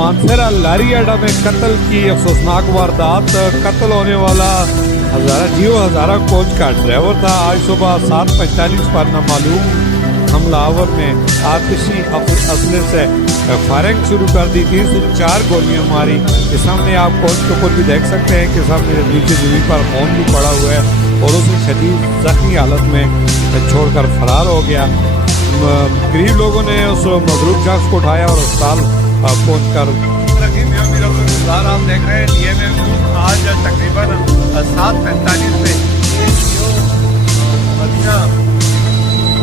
मानसरा लारी अड्डा में कत्ल की अफसोसनाक वारदात। कत्ल होने वाला जियो हज़ारा कोच का ड्राइवर था। आज सुबह 7:45 पर नामालूम हमलावर ने आतिशी असले से फायरिंग शुरू कर दी थी। 4 गोलियां मारी। इस सामने आप कोच के ऊपर भी देख सकते हैं कि सामने नीचे जमीन पर खून भी पड़ा हुआ है और उसे शदीद जख्मी हालत में छोड़कर फरार हो गया। गरीब लोगों ने उस मजरूब शख्स को उठाया और अस्पताल पहुँचकर आप देख रहे हैं DMM आज तकरीबन 7:45 पे मदीना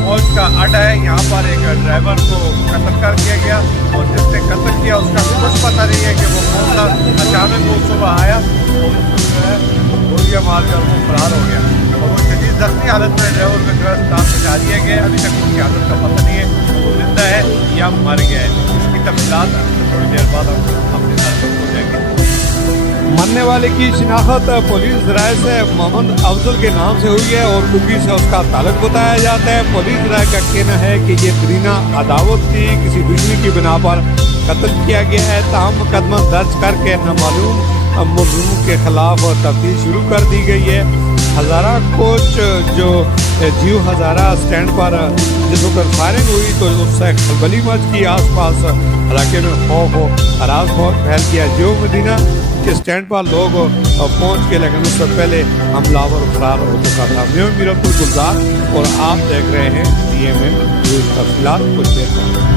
फौज का अड्डा है। यहाँ पर एक ड्राइवर को कत्ल कर दिया गया और जिसने कत्ल किया उसका कुछ पता नहीं है कि वो कौन था। अचानक वो सुबह आया और गोलियाँ मार कर वो फरार हो गया और वो शदीद जख्मी हालत में ड्राइवर को जो है अस्पताल में जा दिया गया। अभी तक उसकी हालत का पता नहीं है वो जिंदा है या मर गया है। इसकी तफसीलात थोड़ी देर बाद हम अपने साथ हो जाएंगे। मरने वाले की शिनाख्त पुलिस राय से मोहम्मद अफजल के नाम से हुई है और कुकी से उसका ताल्लुक बताया जाता है। पुलिस राय का कहना है कि ये करीना अदावत थी, किसी दुश्मनी की बिना पर कत्ल किया गया है। ताहम मुकदमा दर्ज करके नामालूम मुलजिमों के खिलाफ तफ्तीश शुरू कर दी गई है। हज़ारा कोच जो जियो हज़ारा स्टैंड पर जिस वक्त फायरिंग हुई तो उससे खलबली मच की। आसपास इलाके में खौफ हरास बहुत फैल गया। जियो मदीना के स्टैंड पर लोग पहुंच के लेकिन उससे पहले हमलावर फरार हो चुका था। मैं मीरपुर गुलजार और आप देख रहे हैं DMM न्यूज़। तफसीलात कुछ देर बाद।